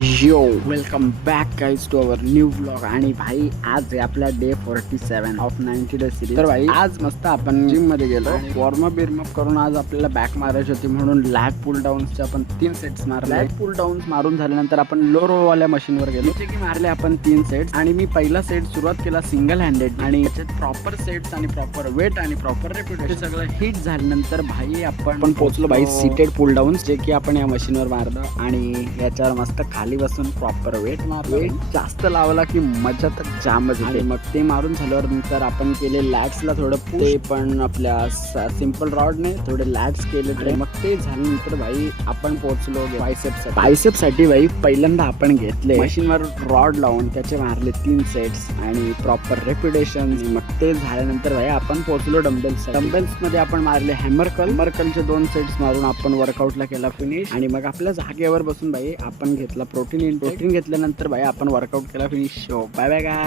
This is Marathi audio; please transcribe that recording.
Yo welcome back guys to our new vlog. आणि भाई आज आहे आपला डे 47 ऑफ 90 डे सिरीज. तर भाई आज मस्त आपण जिम मध्ये गेलो, वॉर्मअप बिर्मअप करून आज आपल्याला बॅक मारायची होती म्हणून लॅग पुल डाऊन्सचे आपण 3 सेट्स मारले. लॅग पुल डाऊन्स मारून झाल्यानंतर आपण लो रो वाल्या मशीन वर गेलो, की मारले आपण 3 सेट्स. आणि मी पहिला सेट सुरुवात केला सिंगल हँडेड आणि त्याच्यात प्रॉपर सेट्स आणि प्रॉपर वेट आणि प्रॉपर रेपिटेशन सगळं हिट झाल्यानंतर भाई आपण पोहोचलो भाई सीटेड पुल डाऊन्स, जे की आपण या मशीन वर मारलं. आणि याच्यावर मस्त खाली बसून प्रॉपर वेट मारलं. वेट जास्त लावला की मजा तर जामच येते. मग ते मारून झाल्यावर नंतर आपण केले लॅग्सला थोडं ते पण आपल्या सिंपल रॉडने थोडे लॅग्स केले. मग ते झाल्यानंतर भाई आपण पोहोचलो बायसेप साठी. भाई पहिल्यांदा आपण घेतले मशीनवर रॉड लावून त्याचे मारले 3 सेट्स आणि प्रॉपर रेपिटेशन. मग ते झाल्यानंतर भाई आपण पोहोचलो डंबेल्स मध्ये आपण मारले हॅमरकलचे 2 सेट्स मारून आपण वर्कआउटला केला फिनिश. आणि मग आपल्या जागेवर बसून भाई आपण घेतला प्रोटीन घेतल्यानंतर भाई आपण वर्कआउट केला फिनिश. Bye bye guys.